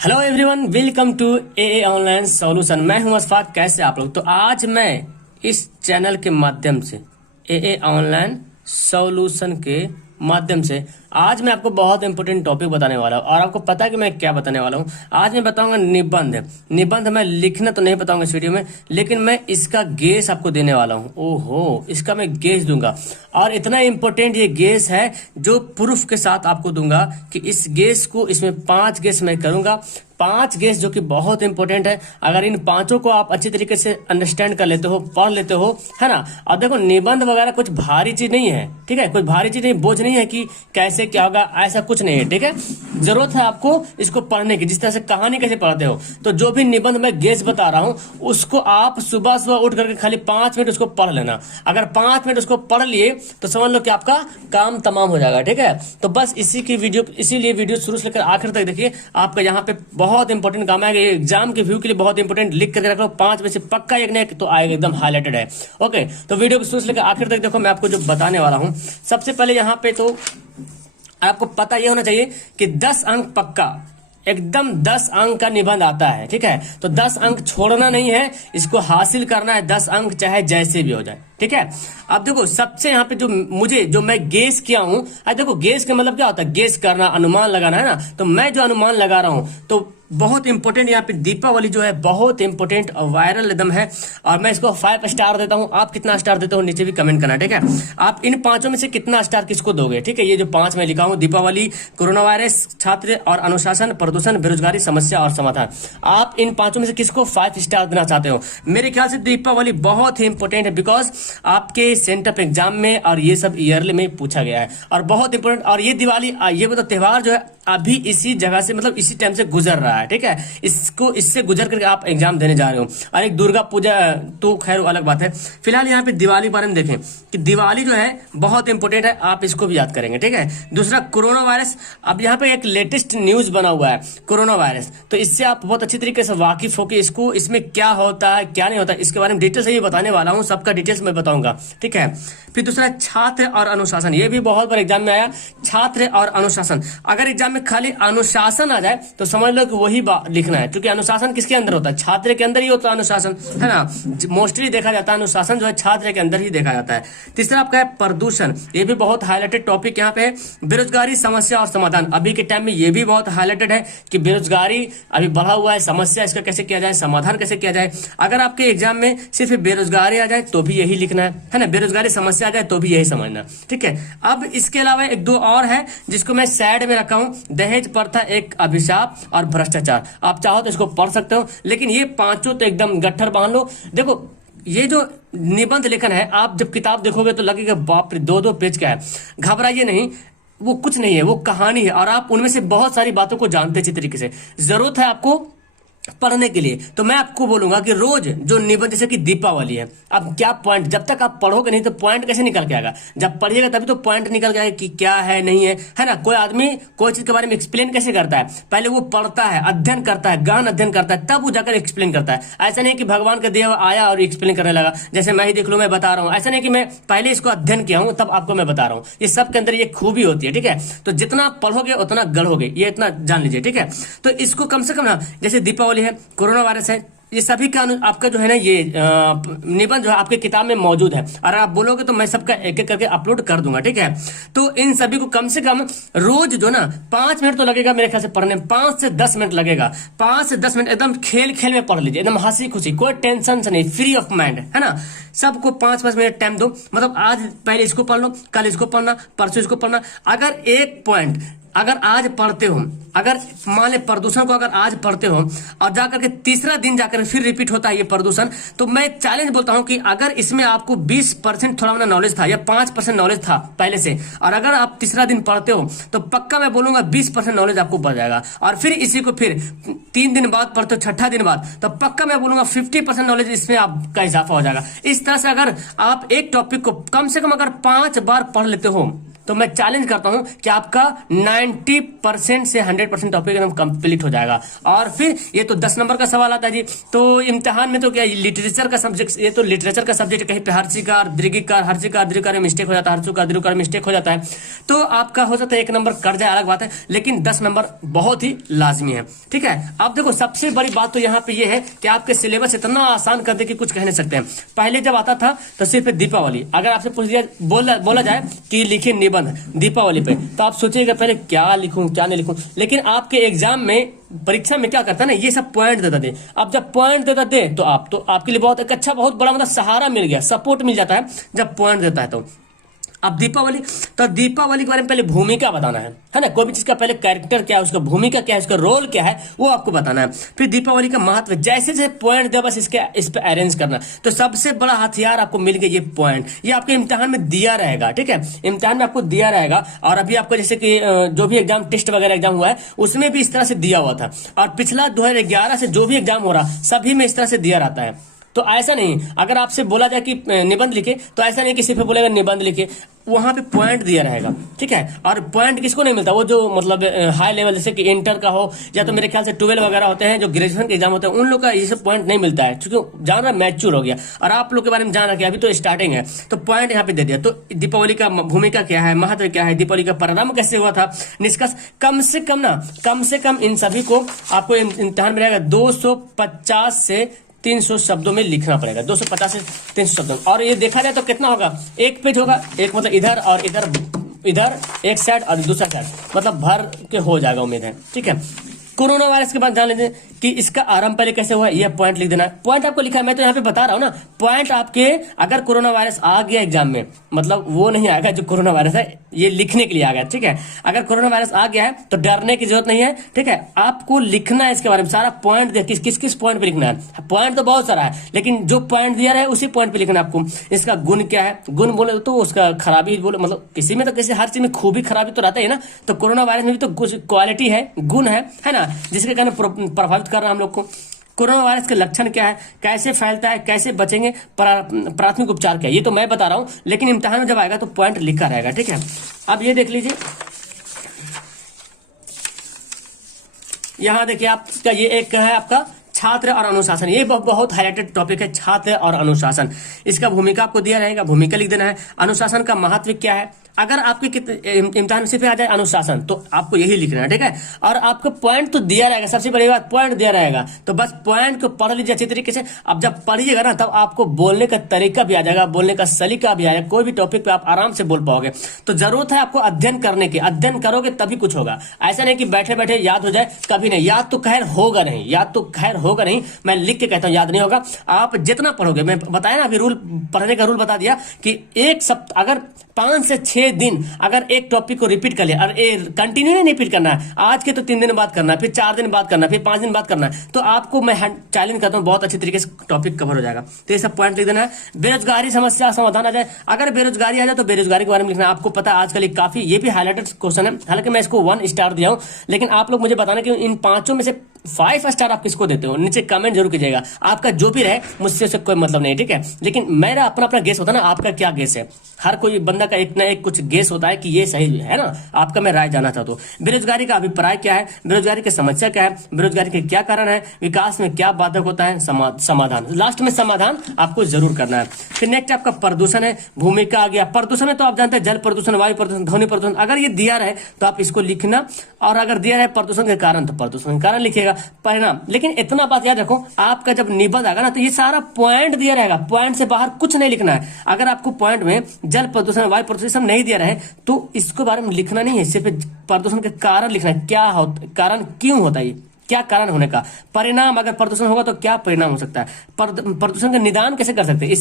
Hello everyone, welcome to a online solution. मैं हूं अशफाक। कैसे आप लोग? तो आज मैं इस चैनल के माध्यम से ए ऑनलाइन सॉल्यूशन के माध्यम से आज मैं आपको बहुत इंपॉर्टेंट टॉपिक बताने वाला हूं। और आपको पता है कि मैं क्या बताने वाला हूं? आज मैं बताऊंगा निबंध मैं लिखना तो नहीं बताऊंगा इस वीडियो में, लेकिन मैं इसका गेस आपको देने वाला हूं। ओहो, इसका मैं गेस दूंगा। और इतना इंपॉर्टेंट ये गेस है जो प्रूफ के साथ आपको दूंगा कि इस गेस को, इसमें 5 गेस मैं करूंगा। 5 गेस जो कि बहुत इंपॉर्टेंट है। अगर इन 5 को आप अच्छी तरीके से अंडरस्टैंड कर लेते हो, पढ़ लेते हो, है ना। और देखो, निबंध वगैरह कुछ भारी चीज नहीं है, ठीक है। कुछ भारी चीज नहीं, बोझ नहीं है कि कैसे क्या होगा, ऐसा कुछ नहीं है, ठीक है। जरूरत है आपको इसको पढ़ने की, जिस तरह से कहानी कैसे पढ़ते हो। तो जो भी निबंध मैं गेस बता रहा हूं उसको आप सुबह सुबह उठ करके खाली 5 मिनट उसको पढ़ लेना। अगर 5 मिनट उसको पढ़ लिए तो समझ लो कि आपका काम तमाम हो जाएगा, ठीक है। तो बस इसीलिए वीडियो शुरू से लेकर आखिर तक देखिए। आपका यहाँ पे बहुत इंपॉर्टेंट काम है, एग्जाम के व्यू के लिए बहुत इंपॉर्टेंट। लिख करके रख लो, 5 में से पक्का एक ने तो आएगा, एकदम हाईलाइटेड है। ओके, तो वीडियो को शुरू से लेकर आखिर तक देखो। मैं आपको जो बताने वाला हूं, सबसे पहले यहाँ पे तो आपको पता यह होना चाहिए कि 10 अंक पक्का, एकदम 10 अंक का निबंध आता है, ठीक है। तो 10 अंक छोड़ना नहीं है, इसको हासिल करना है 10 अंक, चाहे जैसे भी हो जाए, ठीक है। अब देखो, सबसे यहाँ पे जो मैं गेस किया हूं, देखो गेस का मतलब क्या होता है? गेस करना, अनुमान लगाना, है ना। तो मैं जो अनुमान लगा रहा हूं, तो बहुत इंपॉर्टेंट यहाँ पे दीपावली जो है बहुत इंपॉर्टेंट और वायरल एकदम है। और मैं इसको 5 स्टार देता हूँ। आप कितना स्टार देते हो नीचे भी कमेंट करना, ठीक है। आप इन 5 में से कितना स्टार किसको दोगे, ठीक है। ये जो 5 मैं लिखा हूँ, दीपावली, कोरोना वायरस, छात्र और अनुशासन, प्रदूषण, बेरोजगारी, समस्या और समाधान, आप इन 5 में से किसको 5 स्टार देना चाहते हो? मेरे ख्याल से दीपावली बहुत ही इंपॉर्टेंट है, बिकॉज आपके सेंटर एग्जाम में और ये सब ईयरली में पूछा गया है और बहुत इंपॉर्टेंट। और ये दिवाली, ये मतलब त्योहार जो है अभी इसी जगह से, मतलब इसी टाइम से गुजर रहा है, ठीक है। इससे गुजर करके आप एग्जाम देने जा रहे हो। और एक दुर्गा पूजा तो खैर अलग बात है। फिलहाल यहाँ पे दिवाली बारे में देखें कि दिवाली जो है बहुत इंपॉर्टेंट है, आप इसको भी याद करेंगे, ठीक है। दूसरा, कोरोना वायरस। अब यहाँ पे एक लेटेस्ट न्यूज बना हुआ है, कोरोना वायरस। तो इससे आप बहुत अच्छी तरीके से वाकिफ हो कि इसको, इसमें क्या होता है क्या नहीं होता, इसके बारे में डिटेल से ये बताने वाला हूँ। सबका डिटेल्स मैं बताऊंगा, ठीक है। फिर दूसरा, छात्र और अनुशासन। ये भी बहुत बार एग्जाम में आया, छात्र और अनुशासन। अगर एग्जाम में खाली अनुशासन आ जाए तो समझ लो कि वही लिखना है, क्योंकि अनुशासन किसके अंदर होता है? छात्र के अंदर ही होता है अनुशासन, है ना। मोस्टली देखा जाता है अनुशासन जो है छात्र के अंदर ही देखा जाता है। तीसरा आपका है प्रदूषण। ये भी बहुत हाईलाइटेड टॉपिक यहाँ पे है। बेरोजगारी, समस्या और समाधान। अभी के टाइम में ये भी बहुत हाईलाइटेड है कि बेरोजगारी अभी बढ़ा हुआ है, समस्या इसका कैसे किया जाए, समाधान कैसे किया जाए। अगर आपके एग्जाम में सिर्फ बेरोजगारी आ जाए तो भी यही लिखना है ना। बेरोजगारी समस्या आ जाए तो भी यही समझना, ठीक है। अब इसके अलावा एक दो और है जिसको मैं साइड में रखा हूं, दहेज प्रथा एक अभिशाप और भ्रष्टाचार। आप चाहो तो इसको पढ़ सकते हो, लेकिन ये 5 तो एकदम गट्ठर बांध लो। देखो, ये जो निबंध लेखन है, आप जब किताब देखोगे तो लगेगा बाप रे, 2-2 पेज का है। घबराइए नहीं, वो कुछ नहीं है, वो कहानी है। और आप उनमें से बहुत सारी बातों को जानते अच्छी तरीके से। जरूरत है आपको पढ़ने के लिए। तो मैं आपको बोलूंगा कि रोज जो निबंध, जैसे कि दीपावली है, अब क्या पॉइंट, जब तक आप पढ़ोगे नहीं तो पॉइंट कैसे निकल के आएगा? जब पढ़िएगा तभी तो पॉइंट निकल के आएगा कि क्या है नहीं है ना। कोई आदमी कोई चीज के बारे में एक्सप्लेन कैसे करता है? पहले वो पढ़ता है, अध्ययन करता है, गहन अध्ययन करता है, तब वो जाकर एक्सप्लेन करता है। ऐसा नहीं कि भगवान का दिया आया और एक्सप्लेन करने लगा, जैसे मैं ही देख लूं मैं बता रहा हूं। ऐसा नहीं कि मैं पहले इसको अध्ययन किया हूं तब आपको मैं बता रहा हूं। ये सब के अंदर ये खूबी होती है, ठीक है। तो जितना पढ़ोगे उतना गढ़ोगे, ये इतना जान लीजिए, ठीक है। तो इसको कम से कम ना, जैसे दीपावली है, कोरोना वायरस है, ये सभी का आपका जो है ना, ये निबंध जो है आपके किताब में मौजूद है। और आप बोलोगे तो मैं सबका एक एक करके अपलोड कर दूंगा, ठीक है। तो इन सभी को कम से कम रोज जो ना 5 मिनट तो लगेगा मेरे ख्याल से पढ़ने में, 5 से 10 मिनट लगेगा। 5 से 10 मिनट एकदम खेल खेल में पढ़ लीजिए, एकदम हंसी खुशी, कोई टेंशन से नहीं, फ्री ऑफ माइंड, है ना। सबको 5-5 मिनट टाइम दो। मतलब आज पहले इसको पढ़ लो, कल इसको पढ़ना, परसों इसको पढ़ना। अगर एक पॉइंट अगर आज पढ़ते हो, अगर मान ले प्रदूषण को अगर आज पढ़ते हो और जाकर के तीसरा दिन जाकर फिर रिपीट होता है ये प्रदूषण, तो मैं चैलेंज बोलता हूं कि अगर इसमें आपको 20% थोड़ा मोड़ा नॉलेज था या 5% नॉलेज था पहले से, और अगर आप तीसरा दिन पढ़ते हो तो पक्का मैं बोलूंगा 20% नॉलेज आपको बढ़ जाएगा। और फिर इसी को फिर 3 दिन बाद पढ़ते हो, छठा दिन बाद, तो पक्का मैं बोलूंगा 50% नॉलेज इसमें आपका इजाफा हो जाएगा। इस तरह से अगर आप एक टॉपिक को कम से कम अगर 5 बार पढ़ लेते हो तो मैं चैलेंज करता हूं कि आपका 90% से 100% टॉपिक एकदम कंप्लीट हो जाएगा। और फिर ये तो 10 नंबर का सवाल आता है जी। तो इम्तिहान में तो क्या लिटरेचर का सब्जेक्ट, ये तो लिटरेचर का सब्जेक्ट, कहीं पे हर्षिकार दीर्घिकार हर्षिकार दीर्घिकार में मिस्टेक हो जाता है, हर्षुकार दीर्घिकार में मिस्टेक हो जाता है, तो आपका हो सकता है 1 नंबर कट जाए, अलग बात है, लेकिन 10 नंबर बहुत ही लाजमी है। ठीक है, अब देखो सबसे बड़ी बात तो यहाँ पे ये है कि आपके सिलेबस इतना आसान कर दे कि कुछ कह नहीं सकते हैं। पहले जब आता था तो सिर्फ दीपावली, अगर आपसे पूछ दिया बोला जाए कि लिखिए निबंध दीपावली पे, तो आप सोचिएगा पहले क्या लिखूं क्या नहीं लिखूं। लेकिन आपके एग्जाम में, परीक्षा में क्या करता है ना, ये सब पॉइंट देता थे। अब जब पॉइंट देता थे तो आपके लिए बहुत एक अच्छा, बहुत बड़ा मतलब सहारा मिल गया, सपोर्ट मिल जाता है जब पॉइंट देता है। तो अब दीपावली, तो दीपावली के बारे में पहले भूमिका बताना है ना, कोई भी चीज का पहले कैरेक्टर क्या है, उसका भूमिका क्या है, उसका रोल क्या है, वो आपको बताना है। फिर दीपावली का महत्व, जैसे जैसे पॉइंट दिया बस इस पे अरेंज करना। तो सबसे बड़ा हथियार आपको मिल गया ये पॉइंट, ये आपके इम्तिहान में दिया रहेगा। ठीक है, इम्तिहान में आपको दिया रहेगा। और अभी आपको जैसे कि जो भी एग्जाम टेस्ट वगैरह एग्जाम हुआ है उसमें भी इस तरह से दिया हुआ था, और पिछला 2011 से जो भी एग्जाम हो रहा सभी में इस तरह से दिया रहता है। तो ऐसा नहीं, अगर आपसे बोला जाए कि निबंध लिखे, तो ऐसा नहीं कि सिर्फ बोलेगा निबंध लिखे, वहां पे पॉइंट दिया रहेगा। ठीक है, और पॉइंट किसको नहीं मिलता, वो जो मतलब हाई लेवल जैसे कि इंटर का हो, या तो मेरे ख्याल से 12 वगैरह होते हैं, जो ग्रेजुएशन के एग्जाम होते हैं, उन लोग का ये सब पॉइंट नहीं मिलता है, क्योंकि जान रहा मैच्योर हो गया। और आप लोग के बारे में जान रहा, अभी तो स्टार्टिंग है, तो पॉइंट यहाँ पे दे दिया। तो दीपावली का भूमिका क्या है, महत्व क्या है, दीपावली का प्रारंभ कैसे हुआ था, निष्कर्ष, कम से कम इन सभी को आपको इम्तिहान में रहेगा 250 से 300 शब्दों में लिखना पड़ेगा, 250 से 300 शब्दों। और ये देखा जाए तो कितना होगा, एक पेज होगा, एक मतलब इधर और इधर एक साइड और दूसरा साइड, मतलब भर के हो जाएगा, उम्मीद है। ठीक है, कोरोना वायरस के बाद जान लेते हैं कि इसका आरंभ पहले कैसे हुआ, यह पॉइंट लिख देना है। पॉइंट आपको लिखा है, मैं तो यहाँ पे बता रहा हूँ ना, पॉइंट आपके, अगर कोरोना वायरस आ गया एग्जाम में, मतलब वो नहीं आएगा जो कोरोना वायरस है, ये लिखने के लिए आ गया। ठीक है, अगर कोरोना वायरस आ गया है तो डरने की जरूरत नहीं है। ठीक है, आपको लिखना है इसके बारे में, सारा पॉइंट दे, किस पॉइंट पे लिखना है। पॉइंट तो बहुत सारा है, लेकिन जो पॉइंट दिया है उसी पॉइंट पे लिखना है आपको। इसका गुण क्या है, गुण बोले तो उसका खराबी बोले, मतलब किसी में तो किसी हर चीज में खूबी खराबी तो रहता है ना, तो कोरोना वायरस में भी तो कुछ क्वालिटी है, गुण है ना, जिसके कारण प्रभावित कर रहा है हम लोग को। कोरोना वायरस के लक्षण क्या है, कैसे फैलता है, कैसे बचेंगे, प्राथमिक उपचार क्या है, ये तो मैं बता रहा हूं, लेकिन इम्तिहान में जब आएगा तो पॉइंट लिखा रहेगा। ठीक है, अब ये देख लीजिए, यहां देखिए आपका ये एक है आपका छात्र और अनुशासन, ये बहुत हाईलाइटेड टॉपिक है, छात्र और अनुशासन। इसका भूमिका आपको दिया रहेगा, भूमिका लिख देना है। अनुशासन का महत्व क्या है, अगर आपके इम्तिहान में सिर्फ आ जाए अनुशासन तो आपको यही लिखना है। ठीक है, और आपको पॉइंट तो दिया रहेगा, सबसे बड़ी बात पॉइंट दिया रहेगा, तो बस पॉइंट को पढ़ लीजिए अच्छी तरीके से। अब जब पढ़िएगा ना, तब आपको बोलने का तरीका भी आ जाएगा, बोलने का सलीका भी आएगा, कोई भी टॉपिक पे आप आराम से बोल पाओगे। तो जरूरत है आपको अध्ययन करने की, अध्ययन करोगे तभी कुछ होगा। ऐसा नहीं कि बैठे बैठे याद हो जाए, कभी नहीं, याद तो खैर होगा नहीं, मैं लिख के कहता हूं याद नहीं होगा। आप जितना पढ़ोगे, मैं बताया ना अभी रूल, पढ़ने का रूल बता दिया कि एक सप्ताह, अगर 5 से 6 दिन अगर एक टॉपिक को रिपीट कर लिया, और कंटिन्यू नहीं रिपीट करना है, आज के तो 3 दिन बाद करना है, फिर 4 दिन बाद करना है, फिर 5 दिन बाद करना है, तो आपको मैं चैलेंज करता हूं बहुत अच्छी तरीके से टॉपिक कवर हो जाएगा। तो ये सब पॉइंट लिख देना है। बेरोजगारी समस्या समाधान आ जाए, अगर बेरोजगारी आ जाए तो बेरोजगारी के बारे में लिखना है। आपको पता है आजकल काफी, ये भी हाईलाइटेड क्वेश्चन है, हालांकि मैं इसको 1 स्टार दिया हूं, लेकिन आप लोग मुझे बताना कि इन 5 में से 5 स्टार आप किसको देते हो, नीचे कमेंट जरूर कीजिएगा। आपका जो भी रहे, मुझसे से कोई मतलब नहीं, ठीक है, लेकिन मेरा अपना गेस होता है ना, आपका क्या गेस है, हर कोई बंदा का एक ना एक कुछ गेस होता है कि ये सही है ना। आपका मैं राय जानना चाहता हूं। बेरोजगारी का अभिप्राय क्या है, बेरोजगारी की समस्या क्या है, बेरोजगारी के क्या कारण है, विकास में क्या बाधक होता है, समाधान, लास्ट में समाधान आपको जरूर करना है। फिर नेक्स्ट आपका प्रदूषण है, भूमिका आ गया। प्रदूषण है तो आप जानते हैं जल प्रदूषण, वायु प्रदूषण, ध्वनि प्रदूषण, अगर ये दिया रहे तो आप इसको लिखना, और अगर दिया रहे प्रदूषण के कारण तो प्रदूषण के कारण लिखिएगा। परिणाम, लेकिन इतना बात याद रखो, आपका जब निबंध आएगा ना तो ये सारा पॉइंट दिया रहेगा, पॉइंट से बाहर कुछ नहीं लिखना है। अगर आपको पॉइंट में जल प्रदूषण, वायु प्रदूषण सब नहीं दिया रहे तो इसके बारे में लिखना नहीं है, सिर्फ प्रदूषण के कारण लिखना है, क्या कारण क्यों होता है, क्या कारण होने का। परिणाम, अगर प्रदूषण होगा तो क्या परिणाम हो सकता है, प्रदूषण का निदान कैसे कर सकते हैं,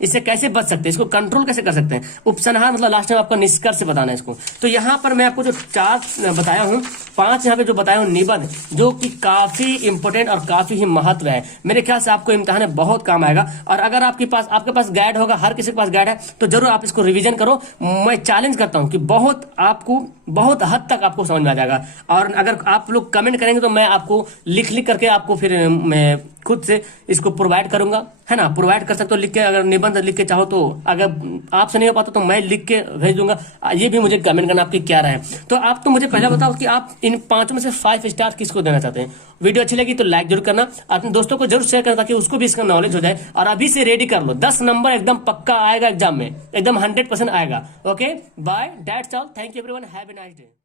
इससे कैसे बच सकते हैं, इसको कंट्रोल कैसे कर सकते हैं। उपसंहार मतलब लास्ट में आपका निष्कर्ष बताना है इसको। तो यहाँ पर मैं आपको जो 4 बताया हूँ, 5 यहाँ पे जो बताया हूँ निबंध, जो कि काफी इंपोर्टेंट और काफी ही महत्व है, मेरे ख्याल से आपको इम्तिहान में बहुत काम आएगा। और अगर आपके पास गाइड होगा, हर किसी के पास गाइड है, तो जरूर आप इसको रिविजन करो। मैं चैलेंज करता हूँ कि बहुत हद तक आपको समझ में आ जाएगा। और अगर आप लोग कमेंट करेंगे तो मैं आपको लिख करके आपको फिर मैं खुद से इसको प्रोवाइड करूंगा, है ना। प्रोवाइड कर सकते हो लिख के, अगर निबंध लिख के चाहो तो। अगर आपसे नहीं हो पाता तो मैं लिख के भेज दूंगा। ये भी मुझे कमेंट करना आपकी क्या राय है। तो आप तो मुझे पहले बताओ कि आप इन 5 में से 5 स्टार किसको देना चाहते हैं। वीडियो अच्छी लगी तो लाइक जरूर करना, अपने दोस्तों को जरूर शेयर करना ताकि उसको भी इसका नॉलेज हो जाए। और अभी से रेडी कर लो, 10 नंबर एकदम पक्का आएगा एग्जाम में, एकदम 100% आएगा। Okay bye, that's all, thank you everyone, have a nice day.